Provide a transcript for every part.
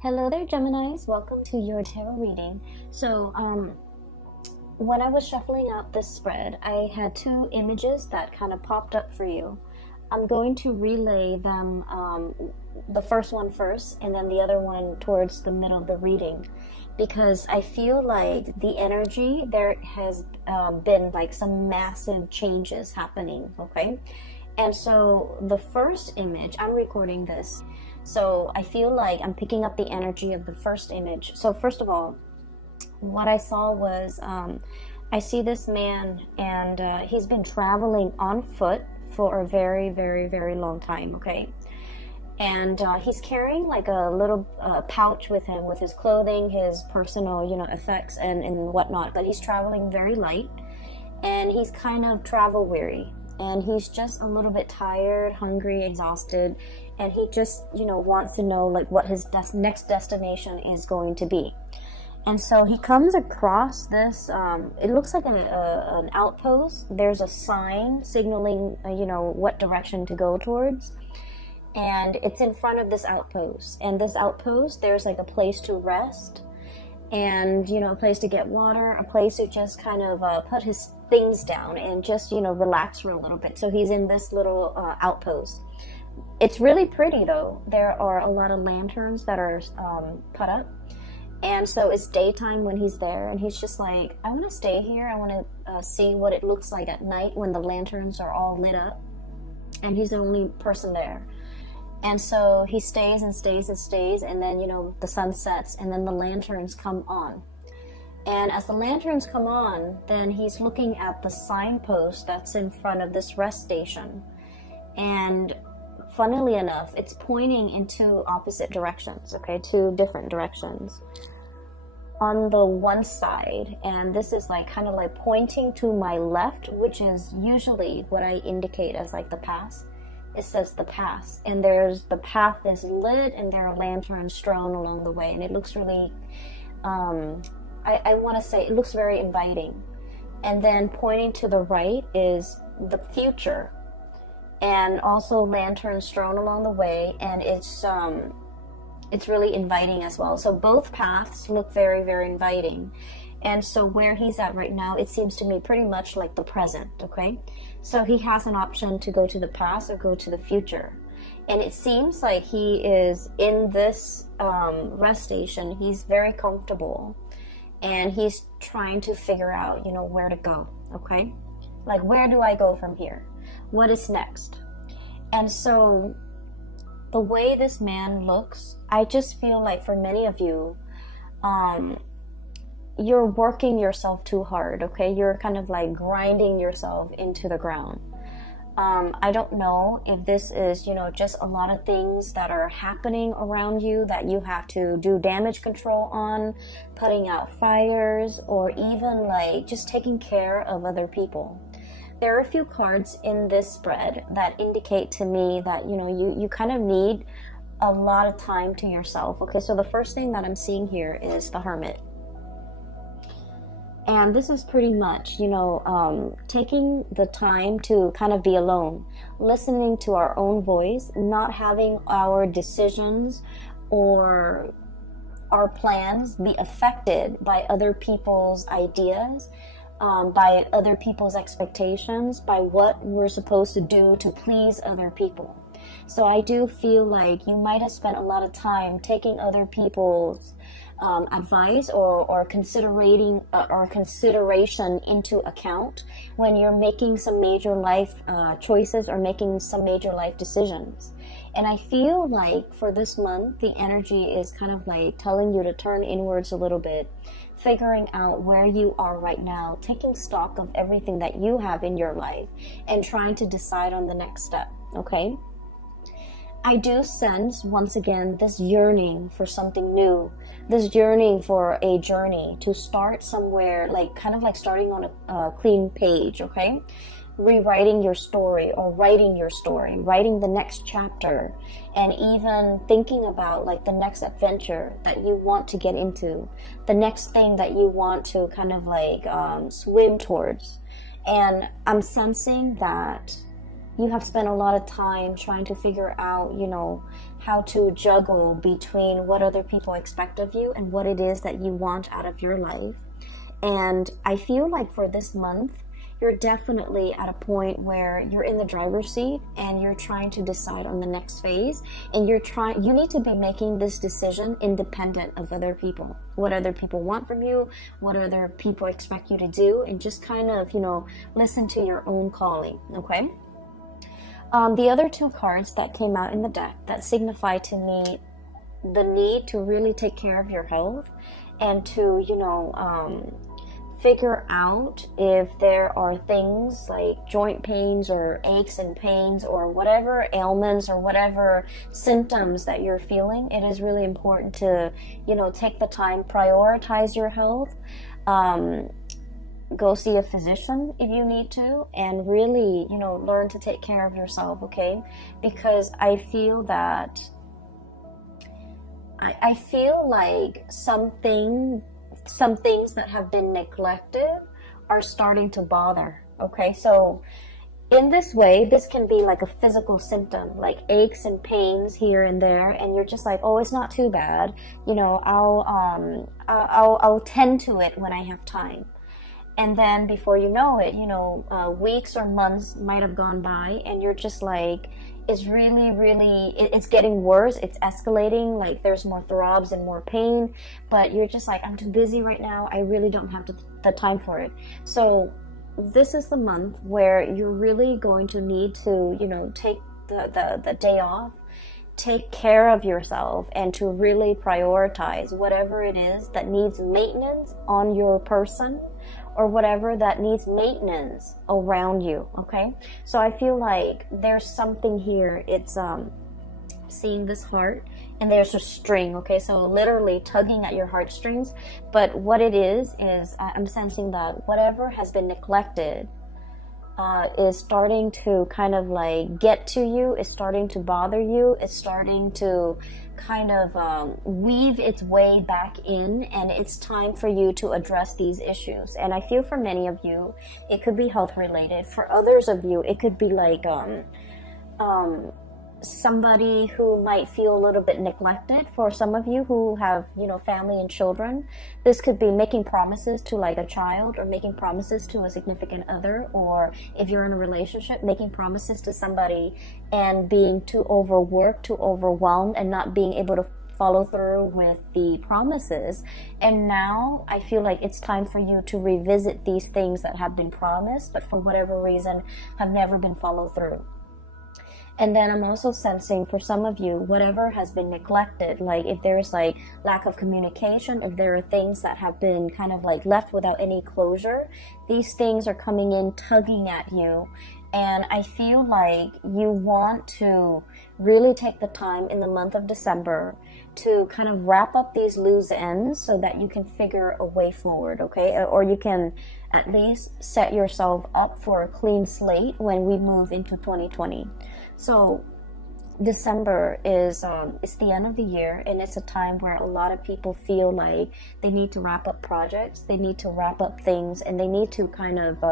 Hello there, Geminis. Welcome to your tarot reading. So, when I was shuffling out this spread, I had two images that kind of popped up for you. I'm going to relay them, the first one first, and then the other one towards the middle of the reading, because I feel like the energy, there has been like some massive changes happening, okay? And so the first image, I'm recording this, so I feel like I'm picking up the energy of the first image. So first of all, what I saw was, I see this man, and he's been traveling on foot for a very, very, very long time, okay? And he's carrying like a little pouch with him with his clothing, his personal, effects and whatnot. But he's traveling very light, and he's kind of travel weary. And he's just a little bit tired, hungry, exhausted. And he just, wants to know like what his next destination is going to be. And so he comes across this, it looks like an outpost. There's a sign signaling, what direction to go towards. And it's in front of this outpost. And this outpost, there's like a place to rest. And, a place to get water, a place to just kind of put his things down and just, relax for a little bit. So he's in this little outpost. It's really pretty, though. There are a lot of lanterns that are put up. And so it's daytime when he's there, and he's just like, I want to stay here. I want to see what it looks like at night when the lanterns are all lit up. And he's the only person there. And so he stays and stays and stays, and then, the sun sets, and then the lanterns come on. And as the lanterns come on, then he's looking at the signpost that's in front of this rest station. And funnily enough, it's pointing in two opposite directions, okay? Two different directions. On the one side, and this is like kind of like pointing to my left, which is usually what I indicate as like the past. It says the past, and the path is lit, and there are lanterns strewn along the way, and it looks really, I want to say it looks very inviting. And then pointing to the right is the future, and also lanterns strewn along the way, and it's really inviting as well. So both paths look very, very inviting. And so where he's at right now, it seems to me pretty much like the present, okay? So he has an option to go to the past or go to the future. And it seems like he is in this rest station. He's very comfortable. And he's trying to figure out, where to go, okay? Like, where do I go from here? What is next? And so the way this man looks, I just feel like for many of you, you're working yourself too hard, okay? You're kind of like grinding yourself into the ground. I don't know if this is, just a lot of things that are happening around you that you have to do damage control on, putting out fires, or even like just taking care of other people. There are a few cards in this spread that indicate to me that, you kind of need a lot of time to yourself. Okay, so the first thing that I'm seeing here is the Hermit. And this is pretty much, taking the time to kind of be alone, listening to our own voice, not having our decisions or our plans be affected by other people's ideas, by other people's expectations, by what we're supposed to do to please other people. So I do feel like you might have spent a lot of time taking other people's advice or considering or consideration into account when you're making some major life choices or making some major life decisions. And I feel like for this month, the energy is kind of like telling you to turn inwards a little bit, figuring out where you are right now, taking stock of everything that you have in your life, and trying to decide on the next step, okay? I do sense, once again, this yearning for something new, this yearning for a journey to start somewhere, like kind of like starting on a clean page, okay? Rewriting your story or writing your story, writing the next chapter, and even thinking about like the next adventure that you want to get into, the next thing that you want to kind of like swim towards. And I'm sensing that you have spent a lot of time trying to figure out, how to juggle between what other people expect of you and what it is that you want out of your life. And I feel like for this month, you're definitely at a point where you're in the driver's seat and you're trying to decide on the next phase, and you need to be making this decision independent of other people, what other people want from you, what other people expect you to do, and just kind of, you know, listen to your own calling. Okay. The other two cards that came out in the deck that signify to me the need to really take care of your health and to, you know, figure out if there are things like joint pains or aches and pains or whatever ailments or whatever symptoms that you're feeling. It is really important to, you know, take the time, prioritize your health, go see a physician if you need to, and really, you know, learn to take care of yourself, okay? Because I feel that I feel like some things that have been neglected are starting to bother, okay? So in this way, this can be like a physical symptom, like aches and pains here and there, and you're just like, oh, it's not too bad, you know, I'll tend to it when I have time. And then before you know it, you know, weeks or months might have gone by, and you're just like, it's it's getting worse, it's escalating, like there's more throbs and more pain, but you're just like, I'm too busy right now, I really don't have the time for it. So this is the month where you're really going to need to, you know, take the day off, take care of yourself, and to really prioritize whatever it is that needs maintenance on your person, or whatever that needs maintenance around you, okay? So I feel like there's something here. It's seeing this heart, and there's a string, okay? So literally tugging at your heartstrings. But what it is I'm sensing that whatever has been neglected is starting to kind of like get to you, is starting to bother you, it's starting to kind of weave its way back in, and it's time for you to address these issues. And I feel for many of you, it could be health related. For others of you, it could be like somebody who might feel a little bit neglected. For some of you who have, you know, family and children, this could be making promises to like a child, or making promises to a significant other, or if you're in a relationship, making promises to somebody and being too overworked, too overwhelmed, and not being able to follow through with the promises. And now I feel like it's time for you to revisit these things that have been promised, but for whatever reason have never been followed through. And then I'm also sensing for some of you, whatever has been neglected, like if there's like lack of communication, if there are things that have been kind of like left without any closure, these things are coming in, tugging at you. And I feel like you want to really take the time in the month of December to kind of wrap up these loose ends so that you can figure a way forward, okay? Or you can at least set yourself up for a clean slate when we move into 2020. So December is it's the end of the year, and it's a time where a lot of people feel like they need to wrap up projects, they need to wrap up things, and they need to kind of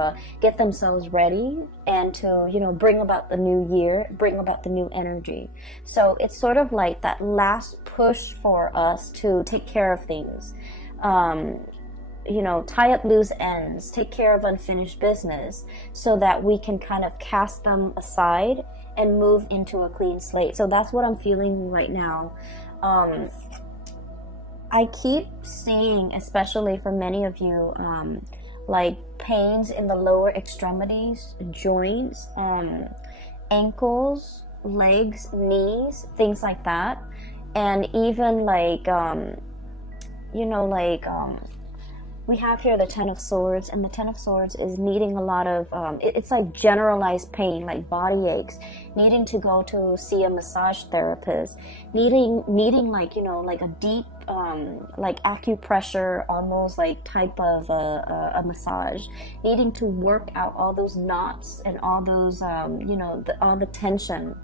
get themselves ready and to, you know, bring about the new year, bring about the new energy. So it's sort of like that last push for us to take care of things. You know, tie up loose ends, take care of unfinished business so that we can kind of cast them aside and move into a clean slate. So that's what I'm feeling right now. I keep seeing, especially for many of you, like pains in the lower extremities, joints, ankles, legs, knees, things like that. And even like, you know, like, we have here the Ten of Swords, and the Ten of Swords is needing a lot of, it's like generalized pain, like body aches, needing to go to see a massage therapist, needing like, you know, like a deep, like acupressure, almost like type of a massage, needing to work out all those knots and all those, you know, all the tension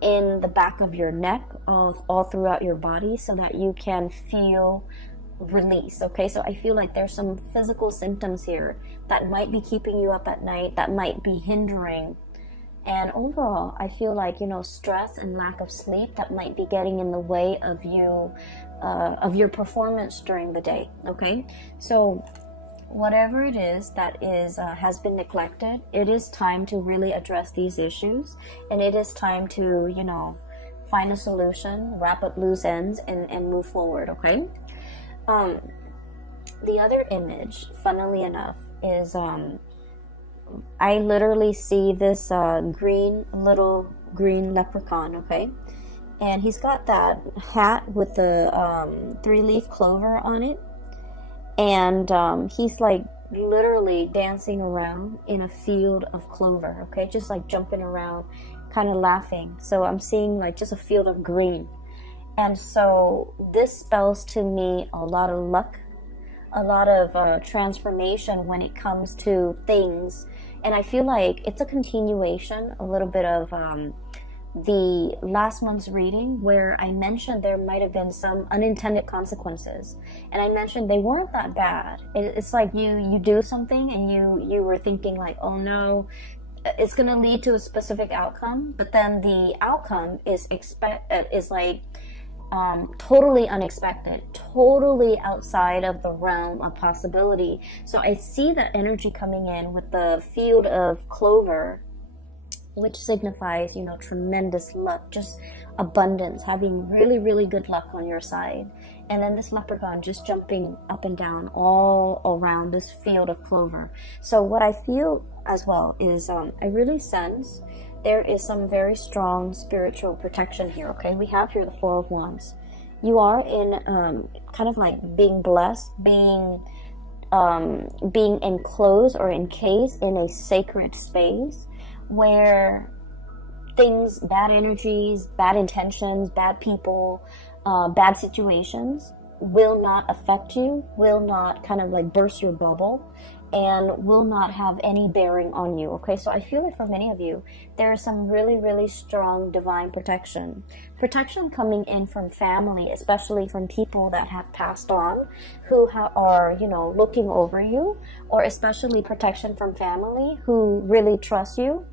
in the back of your neck, all throughout your body, so that you can feel release. Okay, so I feel like there's some physical symptoms here that might be keeping you up at night, that might be hindering And overall, I feel like, you know, stress and lack of sleep that might be getting in the way of you, of your performance during the day. Okay, so whatever it is that is has been neglected, it is time to really address these issues, and it is time to, you know, find a solution, wrap up loose ends, and move forward. Okay. The other image, funnily enough, is I literally see this little green leprechaun. Okay, and he's got that hat with the 3-leaf clover on it. And he's like literally dancing around in a field of clover, okay? Just like jumping around, kind of laughing. So I'm seeing like just a field of green. And so this spells to me a lot of luck, a lot of transformation when it comes to things. And I feel like it's a continuation, a little bit of the last month's reading, where I mentioned there might have been some unintended consequences, and I mentioned they weren't that bad. It's like you do something and you were thinking like, oh no, it's gonna lead to a specific outcome, but then the outcome is totally unexpected, totally outside of the realm of possibility. So I see that energy coming in with the field of clover, which signifies, you know, tremendous luck, just abundance, having really, really good luck on your side. And then this leprechaun just jumping up and down all around this field of clover. So what I feel as well is I really sense there is some very strong spiritual protection here, okay? We have here the Four of Wands. You are in kind of like being blessed, being enclosed or encased in a sacred space, where things, bad energies, bad intentions, bad people, bad situations will not affect you, will not kind of like burst your bubble, and will not have any bearing on you. Okay, so I feel like for many of you, there is some really, really strong divine protection. Protection coming in from family, especially from people that have passed on, who are, you know, looking over you, or especially protection from family who really trust you,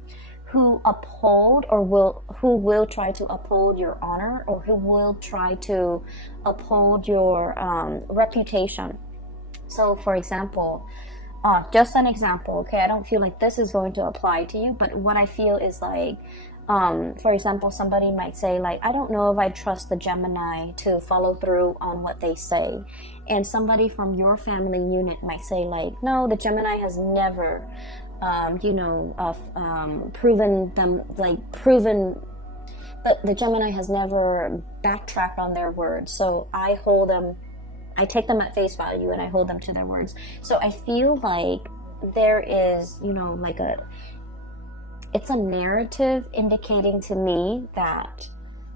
who uphold who will try to uphold your honor, or who will try to uphold your reputation. So for example, just an example, okay, I don't feel like this is going to apply to you, but what I feel is like, for example, somebody might say like, I don't know if I trust the Gemini to follow through on what they say. And somebody from your family unit might say like, no, the Gemini has never, the Gemini has never backtracked on their words. So I take them at face value and I hold them to their words. So I feel like there is, you know, like it's a narrative indicating to me that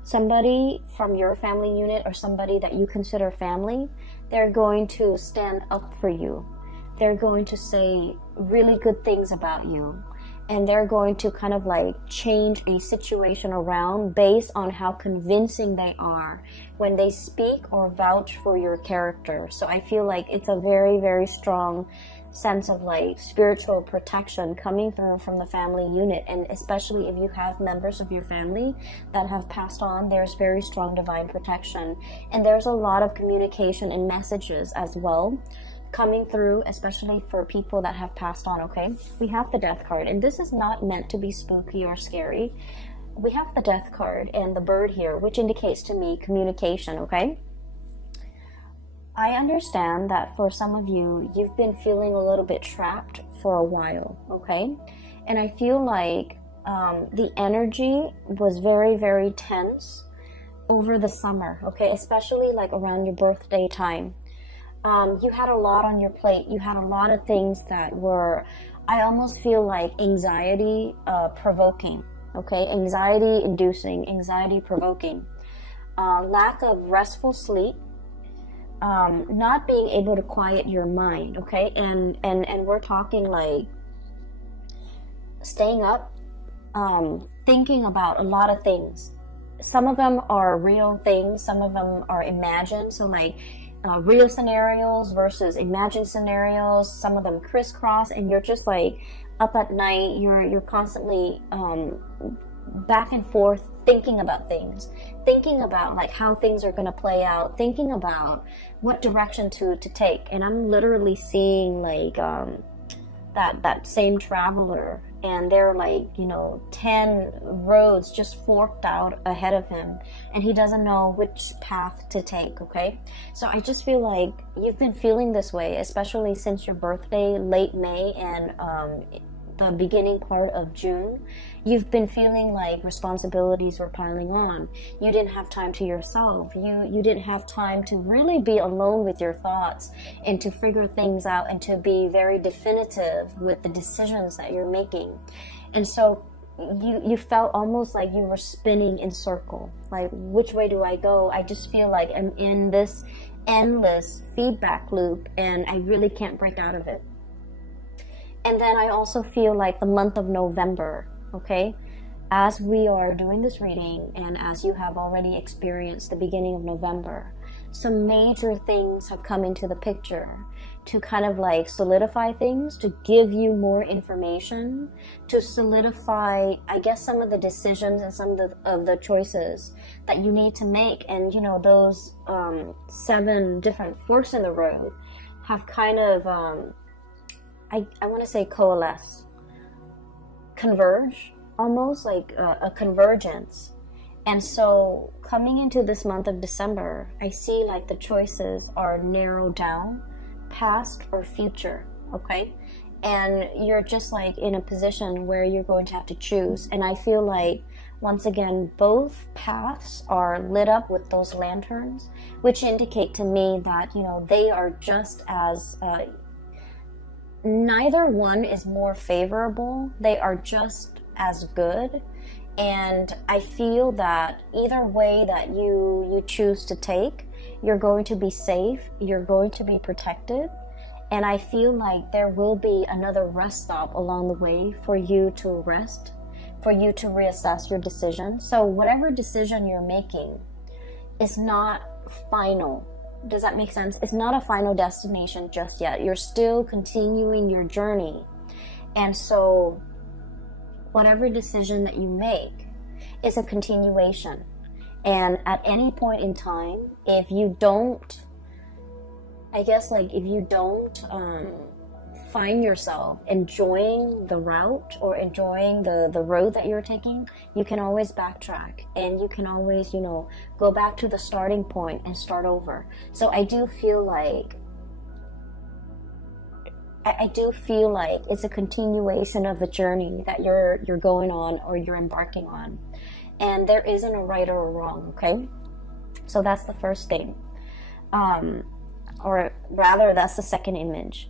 somebody from your family unit or somebody that you consider family, they're going to stand up for you. They're going to say really good things about you. And they're going to kind of like change a situation around based on how convincing they are when they speak or vouch for your character. So I feel like it's a very, very strong sense of like spiritual protection coming through from the family unit. And especially if you have members of your family that have passed on, there's very strong divine protection. And there's a lot of communication and messages as well coming through, especially for people that have passed on. Okay, we have the Death card, and this is not meant to be spooky or scary. We have the Death card and the bird here, which indicates to me communication. Okay, I understand that for some of you, you've been feeling a little bit trapped for a while. Okay, and I feel like the energy was very, very tense over the summer. Okay, especially like around your birthday time. You had a lot on your plate. You had a lot of things that were, I almost feel like anxiety provoking, okay? Anxiety inducing, anxiety provoking. Lack of restful sleep, not being able to quiet your mind, okay? And we're talking like staying up, thinking about a lot of things. Some of them are real things, some of them are imagined. So like, real scenarios versus imagined scenarios. Some of them crisscross, and you're just like up at night. You're constantly back and forth thinking about things, thinking about like how things are going to play out, thinking about what direction to take. And I'm literally seeing like that same traveler, and they're like, you know, 10 roads just forked out ahead of him, and he doesn't know which path to take. Okay, so I just feel like you've been feeling this way, especially since your birthday, late May, and the beginning part of June. You've been feeling like responsibilities were piling on. You didn't have time to yourself. You didn't have time to really be alone with your thoughts and to figure things out and to be very definitive with the decisions that you're making. And so you felt almost like you were spinning in circle. Like, which way do I go? I just feel like I'm in this endless feedback loop, and I really can't break out of it. And then I also feel like the month of November, okay, as we are doing this reading and as you have already experienced the beginning of November, some major things have come into the picture to kind of like solidify things, to give you more information, to solidify, I guess, some of the decisions and some of the choices that you need to make. And, you know, those 7 different forks in the road have kind of... I want to say coalesce, converge, almost like a convergence. And so coming into this month of December, I see like the choices are narrowed down, past or future, okay? And you're just like in a position where you're going to have to choose. And I feel like, once again, both paths are lit up with those lanterns, which indicate to me that, you know, they are just as... neither one is more favorable. They are just as good. And I feel that either way that you choose to take, you're going to be safe, you're going to be protected. And I feel like there will be another rest stop along the way for you to rest, for you to reassess your decision. So whatever decision you're making is not final. Does that make sense? It's not a final destination just yet. You're still continuing your journey. And so whatever decision that you make is a continuation. And at any point in time, if you don't, I guess like if you don't find yourself enjoying the route or enjoying the road that you're taking, you can always backtrack, and you can always, you know, go back to the starting point and start over. So I do feel like it's a continuation of a journey that you're going on or you're embarking on, and there isn't a right or a wrong. Okay, so that's the first thing, or rather that's the second image.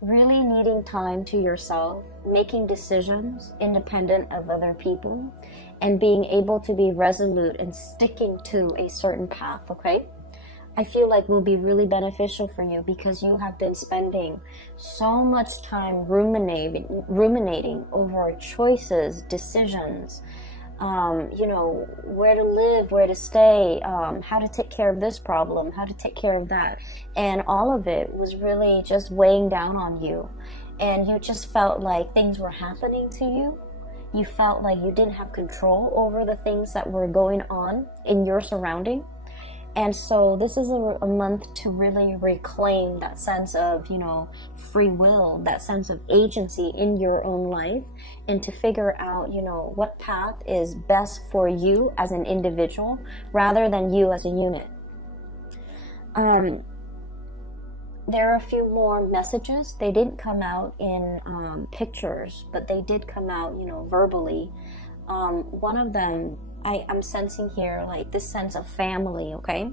Really needing time to yourself, making decisions independent of other people, and being able to be resolute and sticking to a certain path, okay? I feel like will be really beneficial for you because you have been spending so much time ruminating over choices, decisions, you know, where to live, where to stay, how to take care of this problem, how to take care of that. And all of it was really just weighing down on you. And you just felt like things were happening to you. You felt like you didn't have control over the things that were going on in your surrounding. And so this is a month to really reclaim that sense of, you know, free will, that sense of agency in your own life, and to figure out, you know, what path is best for you as an individual rather than you as a unit. There are a few more messages. They didn't come out in pictures, but they did come out, you know, verbally. One of them, I'm sensing here like this sense of family, okay?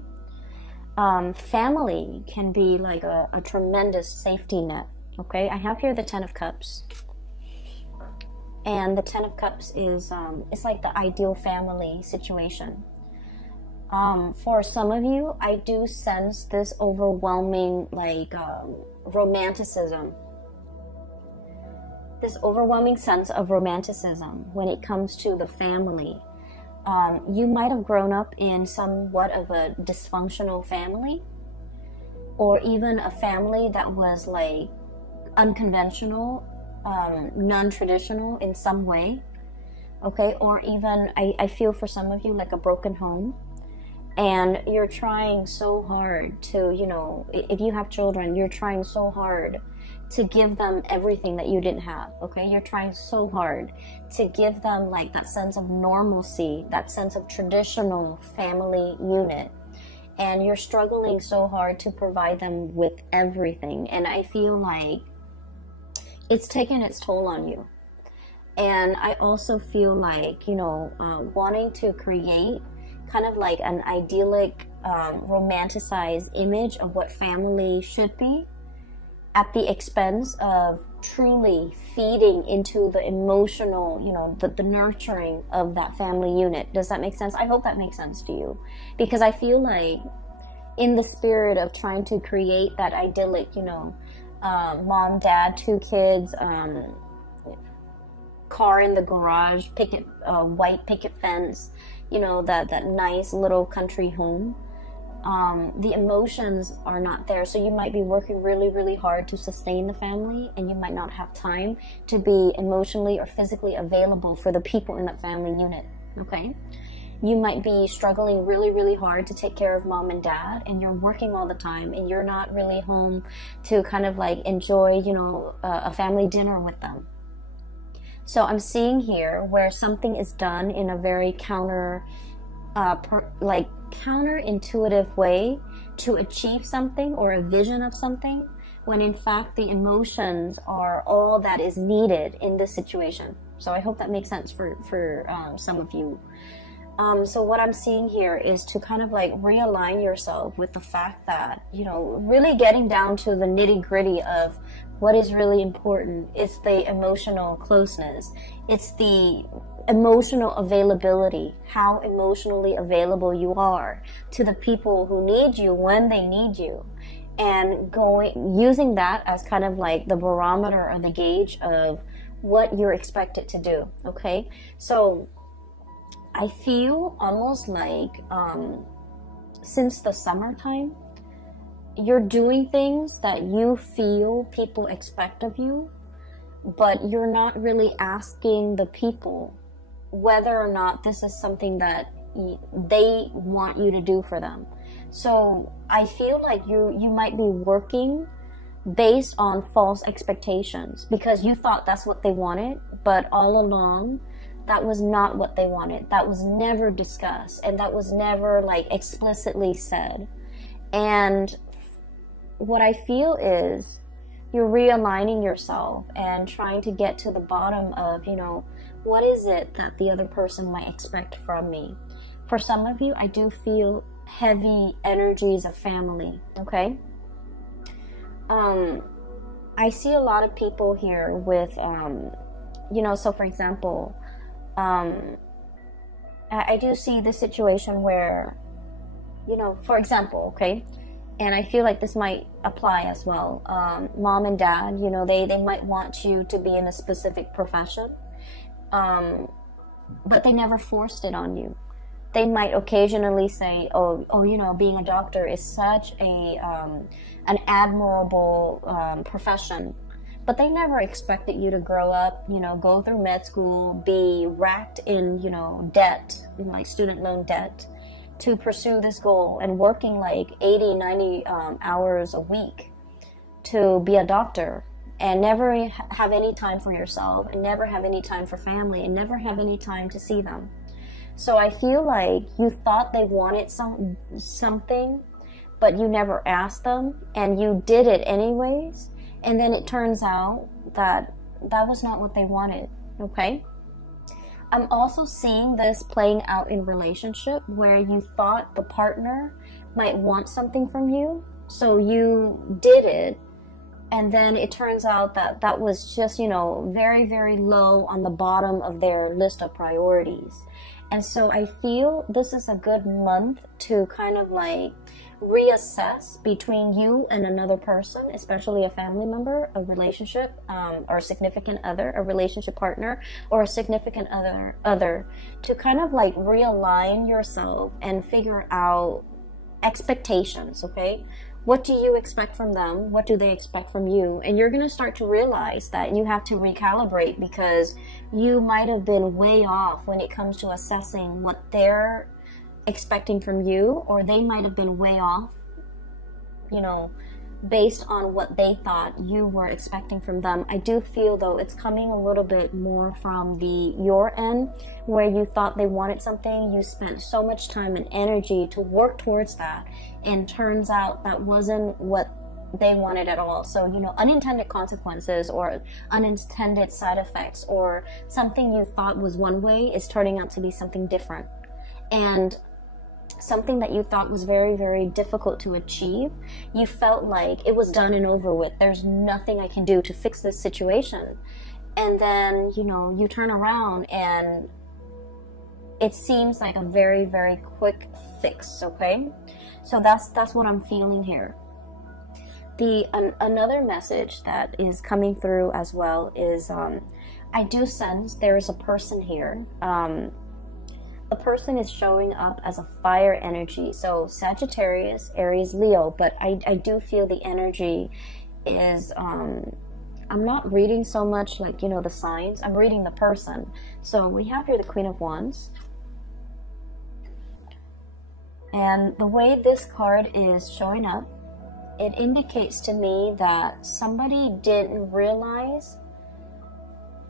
Family can be like a tremendous safety net, okay? I have here the 10 of Cups. And the 10 of Cups is, it's like the ideal family situation. For some of you, I do sense this overwhelming, like, romanticism. This overwhelming sense of romanticism when it comes to the family. You might have grown up in somewhat of a dysfunctional family. or even a family that was like unconventional, non-traditional in some way, okay? Or even, I feel for some of you like a broken home, and you're trying so hard to, you know, if you have children, you're trying so hard to give them everything that you didn't have, okay? You're trying so hard to give them like that sense of normalcy, that sense of traditional family unit, and you're struggling so hard to provide them with everything, and I feel like it's taken its toll on you. And I also feel like, you know, wanting to create kind of like an idyllic, romanticized image of what family should be at the expense of truly feeding into the emotional, you know, the nurturing of that family unit. Does that make sense? I hope that makes sense to you, because I feel like in the spirit of trying to create that idyllic, you know, mom, dad, 2 kids, car in the garage, white picket fence, you know, that nice little country home, the emotions are not there. So you might be working really, really hard to sustain the family, and you might not have time to be emotionally or physically available for the people in that family unit, okay? You might be struggling really, really hard to take care of mom and dad, and you're working all the time, and you're not really home to kind of like enjoy, you know, a family dinner with them. So I'm seeing here where something is done in a very counterintuitive way to achieve something or a vision of something, when in fact the emotions are all that is needed in this situation. So I hope that makes sense for some of you. So what I'm seeing here is to kind of like realign yourself with the fact that, you know, really getting down to the nitty-gritty of what is really important. It's the emotional closeness. It's the emotional availability, how emotionally available you are to the people who need you when they need you, and using that as kind of like the barometer or the gauge of what you're expected to do, okay? So I feel almost like since the summertime, you're doing things that you feel people expect of you, but you're not really asking the people whether or not this is something that they want you to do for them. So I feel like you might be working based on false expectations because you thought that's what they wanted, but all along that was not what they wanted. That was never discussed, and that was never like explicitly said. And what I feel is you're realigning yourself and trying to get to the bottom of, you know, what is it that the other person might expect from me? For some of you, I do feel heavy energies of family, okay? I see a lot of people here with, you know, so for example, I do see this situation where, you know, for example, okay, and I feel like this might apply as well. Mom and dad, you know, they might want you to be in a specific profession, but they never forced it on you. They might occasionally say, oh, you know, being a doctor is such an admirable profession. But they never expected you to grow up, you know, go through med school, be racked in, you know, debt, like student loan debt, to pursue this goal, and working like 80, 90 hours a week to be a doctor, and never have any time for yourself, and never have any time for family, and never have any time to see them. So I feel like you thought they wanted something, but you never asked them, and you did it anyways. And then it turns out that that was not what they wanted, okay? I'm also seeing this playing out in relationship where you thought the partner might want something from you, so you did it, and then it turns out that that was just, you know, very, very low on the bottom of their list of priorities. And so I feel this is a good month to kind of like reassess between you and another person, especially a family member, a relationship, or a significant other, a relationship partner, or a significant other, to kind of like realign yourself and figure out expectations, okay? What do you expect from them? What do they expect from you? And you're going to start to realize that you have to recalibrate, because you might have been way off when it comes to assessing what they're expecting from you, or they might have been way off, you know, based on what they thought you were expecting from them. I do feel, though, it's coming a little bit more from your end, where you thought they wanted something, you spent so much time and energy to work towards that, and turns out that wasn't what they wanted at all. So, you know, unintended consequences or unintended side effects, or something you thought was one way is turning out to be something different. And something that you thought was very, very difficult to achieve, you felt like it was done and over with. There's nothing I can do to fix this situation. And then, you know, you turn around and it seems like a very, very quick fix, okay? So that's what I'm feeling here. Another message that is coming through as well is I do sense there is a person here. The person is showing up as a fire energy, so Sagittarius, Aries, Leo, but I do feel the energy is, I'm not reading so much like, you know, the signs, I'm reading the person. So we have here the Queen of Wands. And the way this card is showing up, it indicates to me that somebody didn't realize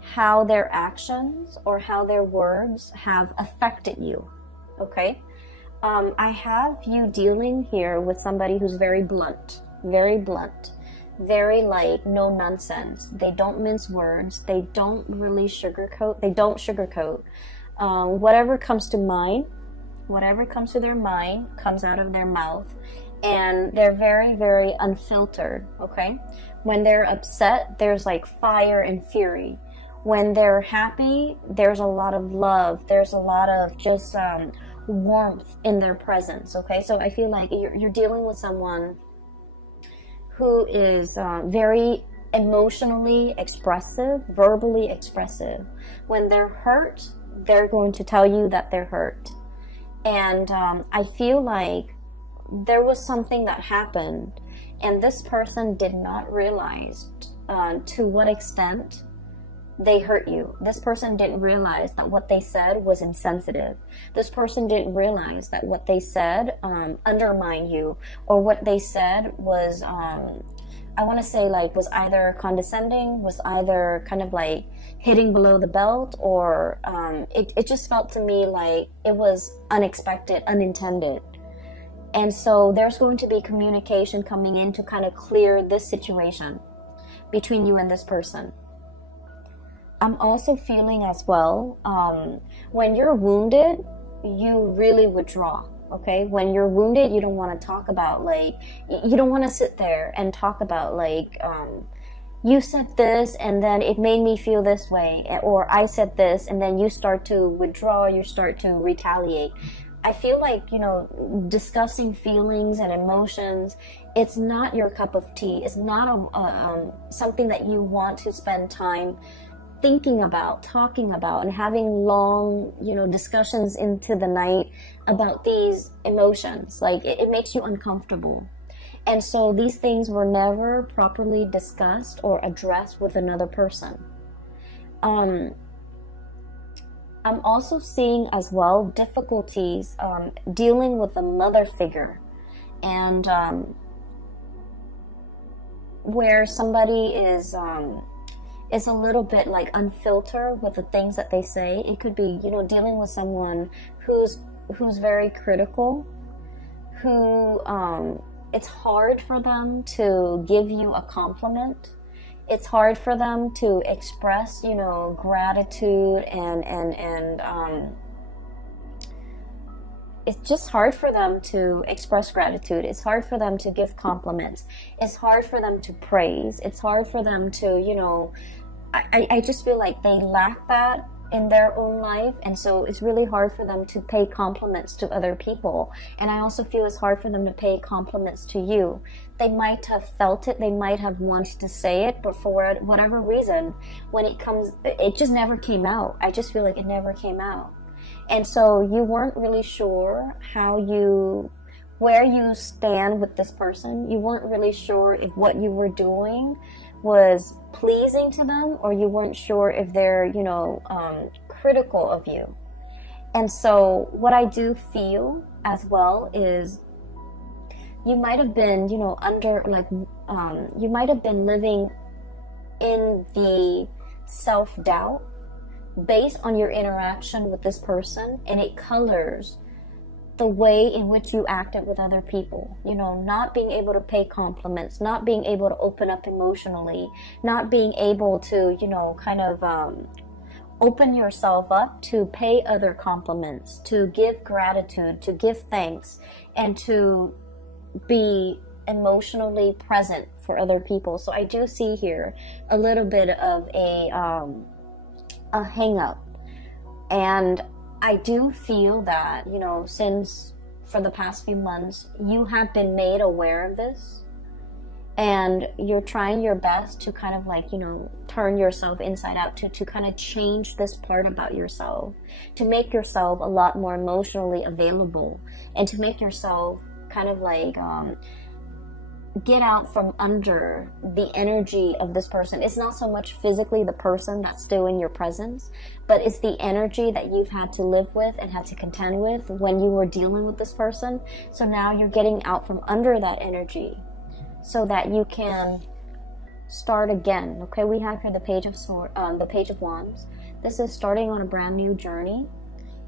how their actions or how their words have affected you, okay? I have you dealing here with somebody who's very blunt, very like no nonsense. They don't mince words. They don't really sugarcoat. Whatever comes to mind, whatever comes to their mind comes out of their mouth, and they're very, very unfiltered, okay? When they're upset, there's like fire and fury. When they're happy, there's a lot of love. There's a lot of just warmth in their presence, okay? So I feel like you're dealing with someone who is very emotionally expressive, verbally expressive. When they're hurt, they're going to tell you that they're hurt. And I feel like there was something that happened, and this person did not realize to what extent they hurt you. This person didn't realize that what they said was insensitive. This person didn't realize that what they said undermined you, or what they said was, I want to say, like, was either condescending, was either kind of like hitting below the belt, or it just felt to me like it was unexpected, unintended. And so there's going to be communication coming in to kind of clear this situation between you and this person. I'm also feeling as well, when you're wounded, you really withdraw, okay? When you're wounded, you don't want to talk about, like, you don't want to sit there and talk about, like, you said this and then it made me feel this way, or I said this and then you start to withdraw, you start to retaliate. I feel like, you know, discussing feelings and emotions, it's not your cup of tea. It's not something that you want to spend time thinking about, talking about, and having long, you know, discussions into the night about these emotions. Like, it makes you uncomfortable. And so these things were never properly discussed or addressed with another person. I'm also seeing as well difficulties dealing with a mother figure, and where somebody is a little bit like unfiltered with the things that they say. It could be, you know, dealing with someone who's very critical, who it's hard for them to give you a compliment. It's hard for them to express, you know, gratitude, and it's just hard for them to express gratitude. It's hard for them to give compliments. It's hard for them to praise. It's hard for them to, you know, I just feel like they lack that in their own life, and so it's really hard for them to pay compliments to other people. And I also feel it's hard for them to pay compliments to you. They might have felt it, they might have wanted to say it, but for whatever reason, when it comes, it just never came out. I just feel like it never came out. And so you weren't really sure how you where you stand with this person. You weren't really sure if what you were doing was pleasing to them, or you weren't sure if they're, you know, critical of you. And so what I do feel as well is you might have been, you know, you might have been living in the self-doubt based on your interaction with this person, and it colors the way in which you acted with other people. You know, not being able to pay compliments, not being able to open up emotionally, not being able to, you know, kind of open yourself up to pay other compliments, to give gratitude, to give thanks, and to be emotionally present for other people. So I do see here a little bit of a hang up, and I do feel that, you know, since for the past few months you have been made aware of this, and you're trying your best to kind of like, you know, turn yourself inside out to kind of change this part about yourself, to make yourself a lot more emotionally available, and to make yourself kind of like get out from under the energy of this person. It's not so much physically the person that's still in your presence, but it's the energy that you've had to live with and had to contend with when you were dealing with this person. So now you're getting out from under that energy so that you can start again. Okay, we have here the Page of Wands. This is starting on a brand new journey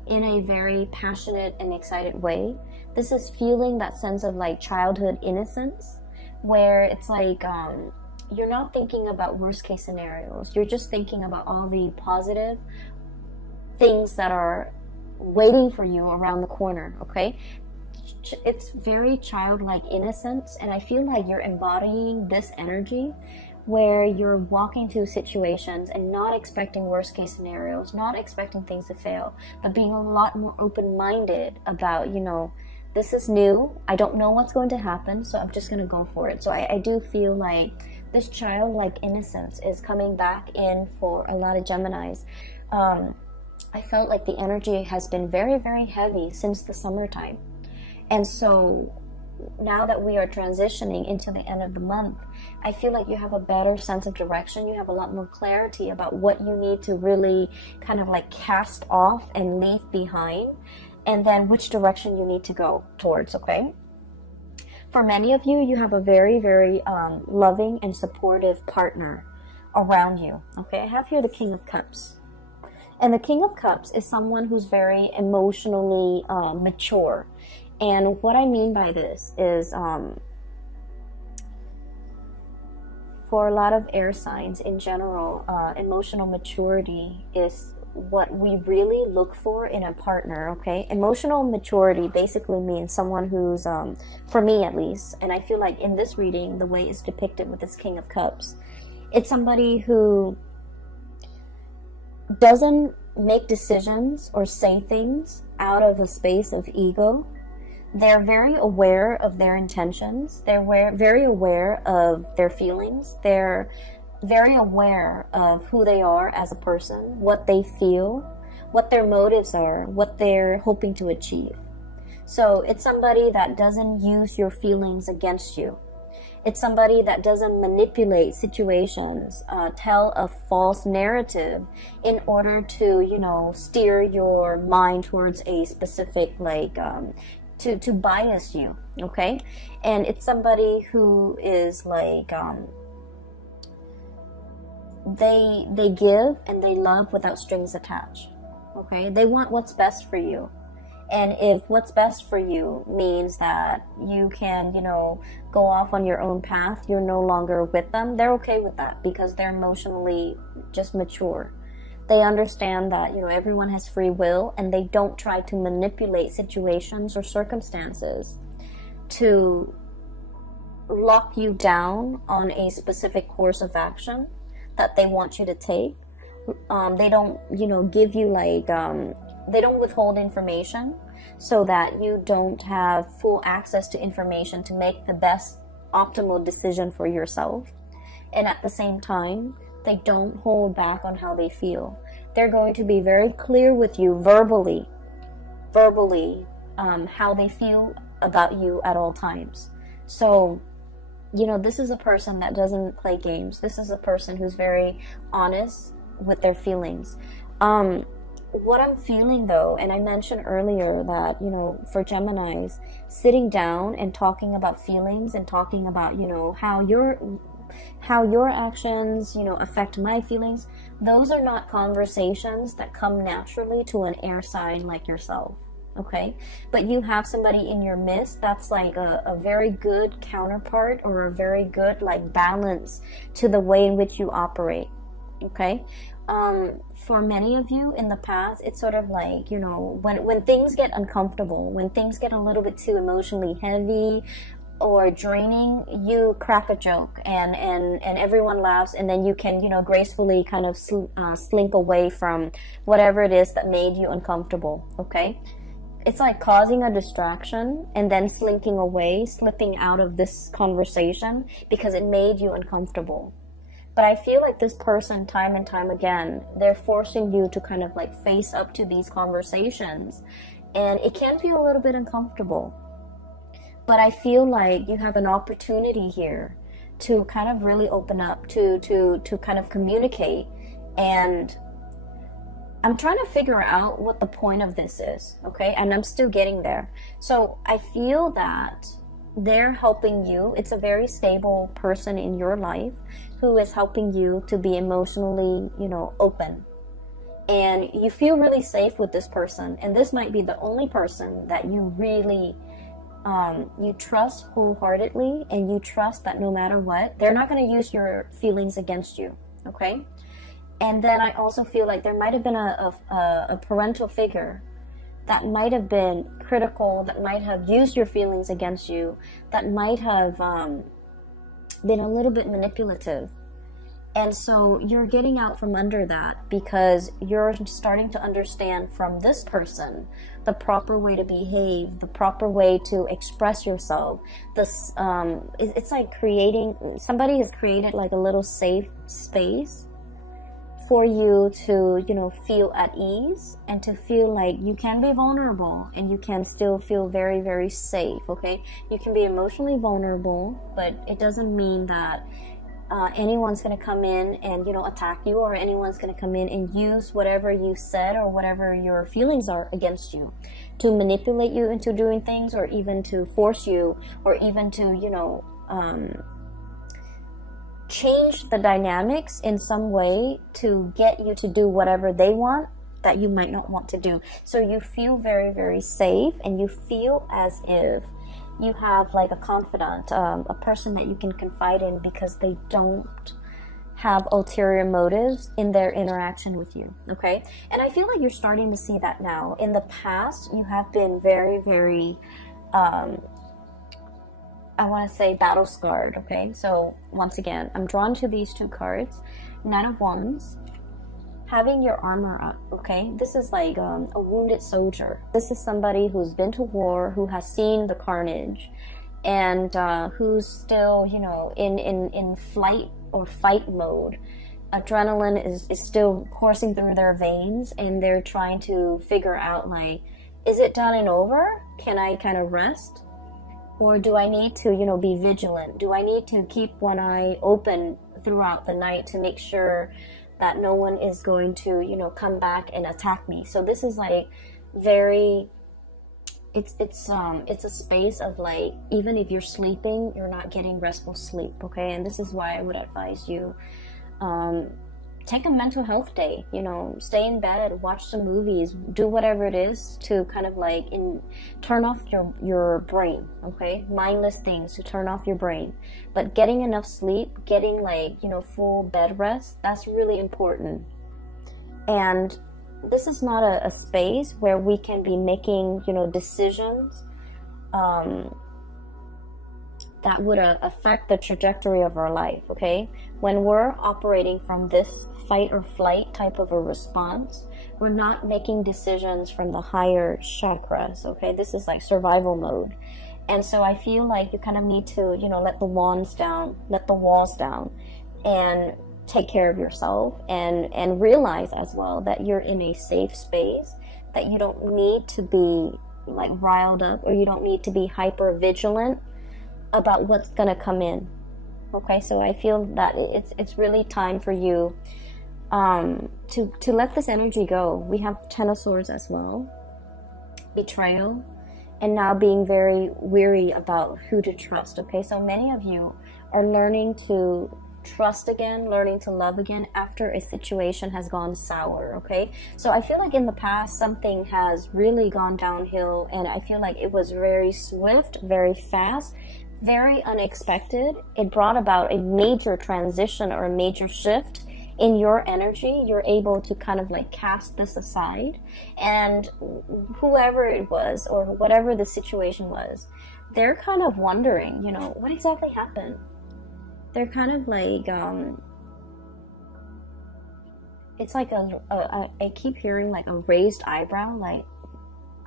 in a very passionate and excited way. This is feeling that sense of like childhood innocence, where it's like you're not thinking about worst case scenarios. You're just thinking about all the positive things that are waiting for you around the corner. Okay, it's very childlike innocence, and I feel like you're embodying this energy where you're walking through situations and not expecting worst case scenarios, not expecting things to fail, but being a lot more open-minded about, you know, this is new, I don't know what's going to happen, so I'm just going to go for it. So I do feel like this childlike innocence is coming back in for a lot of Geminis. I felt like the energy has been very, very heavy since the summertime. And so now that we are transitioning into the end of the month, I feel like you have a better sense of direction. You have a lot more clarity about what you need to really kind of like cast off and leave behind, and then which direction you need to go towards. Okay, for many of you, you have a very, very loving and supportive partner around you. Okay, I have here the King of Cups, and the King of Cups is someone who's very emotionally mature. And what I mean by this is for a lot of air signs in general, emotional maturity is what we really look for in a partner. Okay, emotional maturity basically means someone who's, for me at least, and I feel like in this reading, the way it's depicted with this King of Cups, it's somebody who doesn't make decisions or say things out of a space of ego. They're very aware of their intentions. They're very aware of their feelings. They're very aware of who they are as a person, what they feel, what their motives are, what they're hoping to achieve. So it's somebody that doesn't use your feelings against you. It's somebody that doesn't manipulate situations, tell a false narrative in order to, you know, steer your mind towards a specific, like, to bias you. Okay, and it's somebody who is like they give and they love without strings attached. Okay, they want what's best for you, and if what's best for you means that you can, you know, go off on your own path, you're no longer with them, they're okay with that because they're emotionally just mature. They understand that, you know, everyone has free will, and they don't try to manipulate situations or circumstances to lock you down on a specific course of action that they want you to take. They don't, you know, give you like, they don't withhold information so that you don't have full access to information to make the best optimal decision for yourself. And at the same time, they don't hold back on how they feel. They're going to be very clear with you verbally, how they feel about you at all times. So, you know, this is a person that doesn't play games. This is a person who's very honest with their feelings. What I'm feeling though, and I mentioned earlier that, you know, for Geminis, sitting down and talking about feelings and talking about, you know, how your actions, you know, affect my feelings, those are not conversations that come naturally to an air sign like yourself. Okay, but you have somebody in your midst that's like a very good counterpart, or a very good like balance to the way in which you operate. Okay, for many of you in the past, it's sort of like, you know, when things get uncomfortable, when things get a little bit too emotionally heavy or draining, you crack a joke and everyone laughs, and then you can, you know, gracefully kind of slink away from whatever it is that made you uncomfortable. Okay, it's like causing a distraction and then slinking away, slipping out of this conversation because it made you uncomfortable. But I feel like this person, time and time again, they're forcing you to kind of like face up to these conversations, and it can feel a little bit uncomfortable. But I feel like you have an opportunity here to kind of really open up, to kind of communicate. And I'm trying to figure out what the point of this is, okay? And I'm still getting there. So I feel that they're helping you. It's a very stable person in your life who is helping you to be emotionally, you know, open. And you feel really safe with this person. And this might be the only person that you really, you trust wholeheartedly, and you trust that no matter what, they're not going to use your feelings against you, okay? And then I also feel like there might have been a parental figure that might have been critical, that might have used your feelings against you, that might have been a little bit manipulative. And so you're getting out from under that because you're starting to understand from this person the proper way to behave, the proper way to express yourself. This, it's like somebody has created like a little safe space for you to, you know, feel at ease and to feel like you can be vulnerable and you can still feel very, very safe, okay? You can be emotionally vulnerable, but it doesn't mean that anyone's going to come in and, you know, attack you, or anyone's going to come in and use whatever you said or whatever your feelings are against you to manipulate you into doing things, or even to force you, or even to, you know, change the dynamics in some way to get you to do whatever they want that you might not want to do. So you feel very, very safe, and you feel as if you have like a confidant, a person that you can confide in because they don't have ulterior motives in their interaction with you, okay? And I feel like you're starting to see that now. In the past, you have been very, very, I want to say battle scarred, okay? So once again, I'm drawn to these two cards. Nine of Wands, having your armor up, okay? This is like a wounded soldier. This is somebody who's been to war, who has seen the carnage, and who's still, you know, in flight or fight mode. Adrenaline is still coursing through their veins, and they're trying to figure out, like, is it done and over? Can I kind of rest? Or do I need to, you know, be vigilant? Do I need to keep one eye open throughout the night to make sure that no one is going to, you know, come back and attack me? So this is like very, it's a space of like, even if you're sleeping, you're not getting restful sleep, okay? And this is why I would advise you, take a mental health day, you know, stay in bed, watch some movies, do whatever it is to kind of like turn off your brain, okay? Mindless things to turn off your brain. But getting enough sleep, getting like, you know, full bed rest, that's really important. And this is not a space where we can be making, you know, decisions that would affect the trajectory of our life, okay? When we're operating from this fight or flight type of a response, we're not making decisions from the higher chakras, okay? This is like survival mode. And so I feel like you kind of need to, you know, let the walls down, and take care of yourself, and realize as well that you're in a safe space, that you don't need to be like riled up, or you don't need to be hyper vigilant about what's gonna come in. Okay, so I feel that it's really time for you to let this energy go. We have Ten of Swords as well, betrayal, and now being very weary about who to trust. Okay, so many of you are learning to trust again, learning to love again after a situation has gone sour. Okay, so I feel like in the past something has really gone downhill, and I feel like it was very swift, very fast, very unexpected. It brought about a major transition or a major shift in your energy. You're able to kind of like cast this aside, and whoever it was or whatever the situation was, they're kind of wondering, you know, what exactly happened. They're kind of like, it's like I keep hearing like a raised eyebrow, like,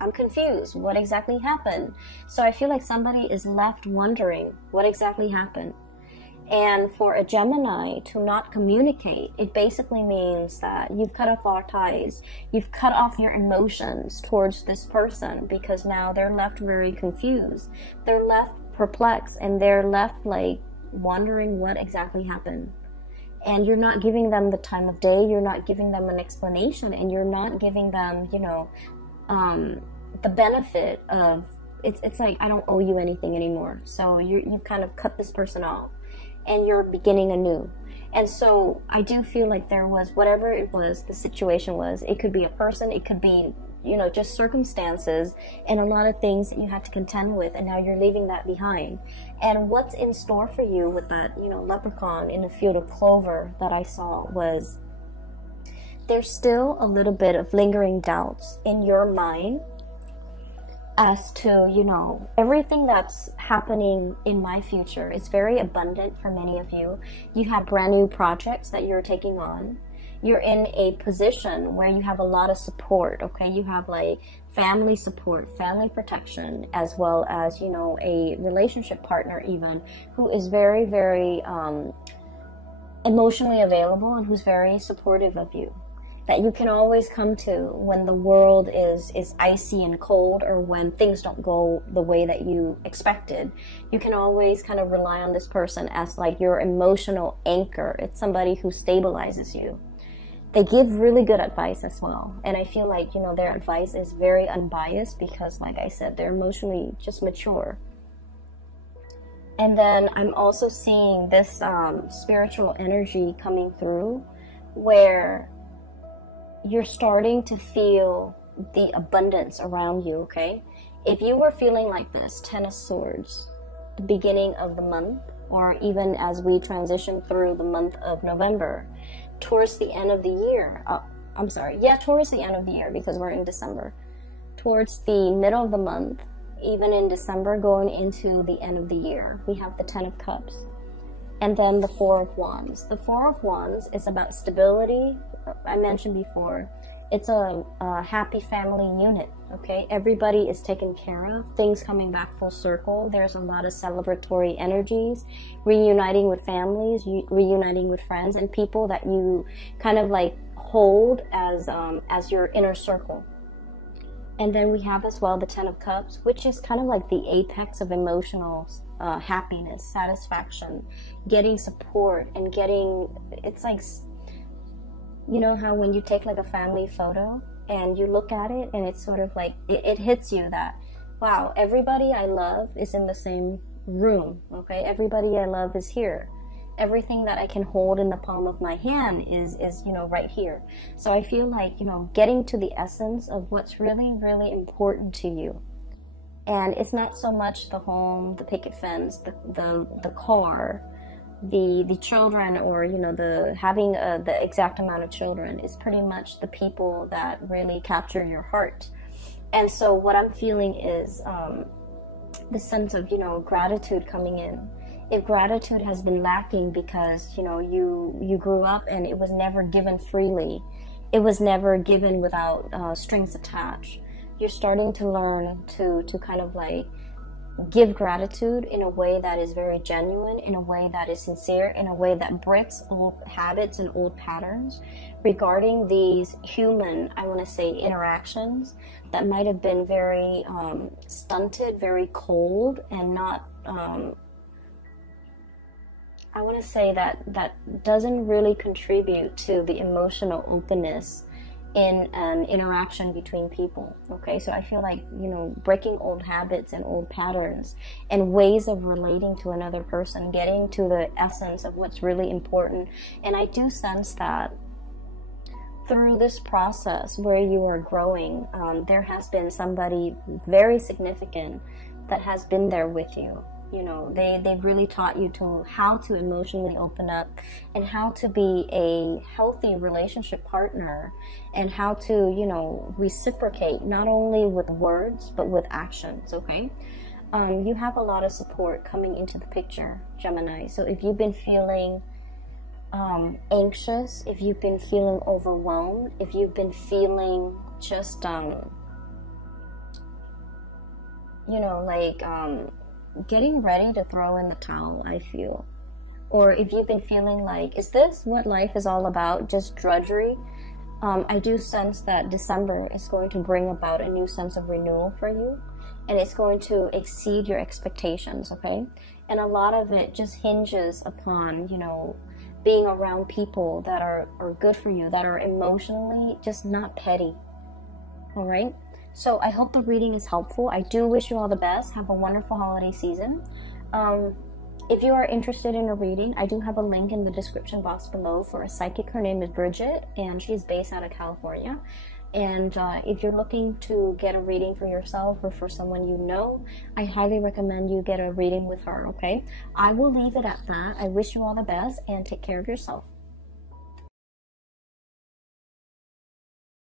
I'm confused, what exactly happened? So I feel like somebody is left wondering what exactly happened. And for a Gemini to not communicate, it basically means that you've cut off all ties. You've cut off your emotions towards this person, because now they're left very confused. They're left perplexed, and they're left like wondering what exactly happened. And you're not giving them the time of day, you're not giving them an explanation, and you're not giving them, you know, the benefit of, it's like, I don't owe you anything anymore. So you've kind of cut this person off, and you're beginning anew. And so I do feel like there was, whatever it was, the situation was, it could be a person, it could be, you know, just circumstances and a lot of things that you had to contend with, and now you're leaving that behind. And what's in store for you with that, you know, leprechaun in the field of clover that I saw was, there's still a little bit of lingering doubts in your mind as to, you know, everything that's happening in my future is very abundant for many of you. You have brand new projects that you're taking on. You're in a position where you have a lot of support, okay? You have like family support, family protection, as well as, you know, a relationship partner even, who is very, very emotionally available and who's very supportive of you, that you can always come to when the world is icy and cold, or when things don't go the way that you expected. You can always kind of rely on this person as like your emotional anchor. It's somebody who stabilizes you. They give really good advice as well. And I feel like, you know, their advice is very unbiased because, like I said, they're emotionally just mature. And then I'm also seeing this spiritual energy coming through where you're starting to feel the abundance around you, okay? If you were feeling like this, Ten of Swords, the beginning of the month, or even as we transition through the month of November, towards the end of the year, towards the end of the year, because we're in December, towards the middle of the month, even in December, going into the end of the year, we have the Ten of Cups, and then the Four of Wands. The Four of Wands is about stability. I mentioned before, it's a happy family unit, okay? Everybody is taken care of, things coming back full circle. There's a lot of celebratory energies, reuniting with families, reuniting with friends, and people that you kind of like hold as your inner circle. And then we have as well the Ten of Cups, which is kind of like the apex of emotional happiness, satisfaction, getting support, and getting, it's like, you know how when you take like a family photo and you look at it and it's sort of like, it hits you that, wow, everybody I love is in the same room, okay? Everybody I love is here. Everything that I can hold in the palm of my hand is, you know, right here. So I feel like, you know, getting to the essence of what's really, really important to you. And it's not so much the home, the picket fence, the car, the children, or, you know, the having the exact amount of children. Is pretty much the people that really capture your heart. And so what I'm feeling is the sense of, you know, gratitude coming in. If gratitude has been lacking because, you know, you grew up and it was never given freely, it was never given without strings attached, you're starting to learn to kind of like give gratitude in a way that is very genuine, in a way that is sincere, in a way that breaks old habits and old patterns regarding these human, I want to say, interactions that might have been very stunted, very cold, and not, I want to say that doesn't really contribute to the emotional openness in an interaction between people. Okay, so I feel like, you know, breaking old habits and old patterns and ways of relating to another person, getting to the essence of what's really important. And I do sense that through this process where you are growing, there has been somebody very significant that has been there with you. You know, they've really taught you how to emotionally open up and how to be a healthy relationship partner and how to, you know, reciprocate not only with words but with actions, okay? You have a lot of support coming into the picture, Gemini. So if you've been feeling anxious, if you've been feeling overwhelmed, if you've been feeling just, you know, like, getting ready to throw in the towel, I feel. Or if you've been feeling like, is this what life is all about? Just drudgery? I do sense that December is going to bring about a new sense of renewal for you. And it's going to exceed your expectations, okay? And a lot of it just hinges upon, you know, being around people that are good for you, that are emotionally just not petty. All right? So I hope the reading is helpful. I do wish you all the best. Have a wonderful holiday season. If you are interested in a reading, I do have a link in the description box below for a psychic. Her name is Bridget, and she's based out of California. And if you're looking to get a reading for yourself or for someone you know, I highly recommend you get a reading with her, okay? I will leave it at that. I wish you all the best, and take care of yourself.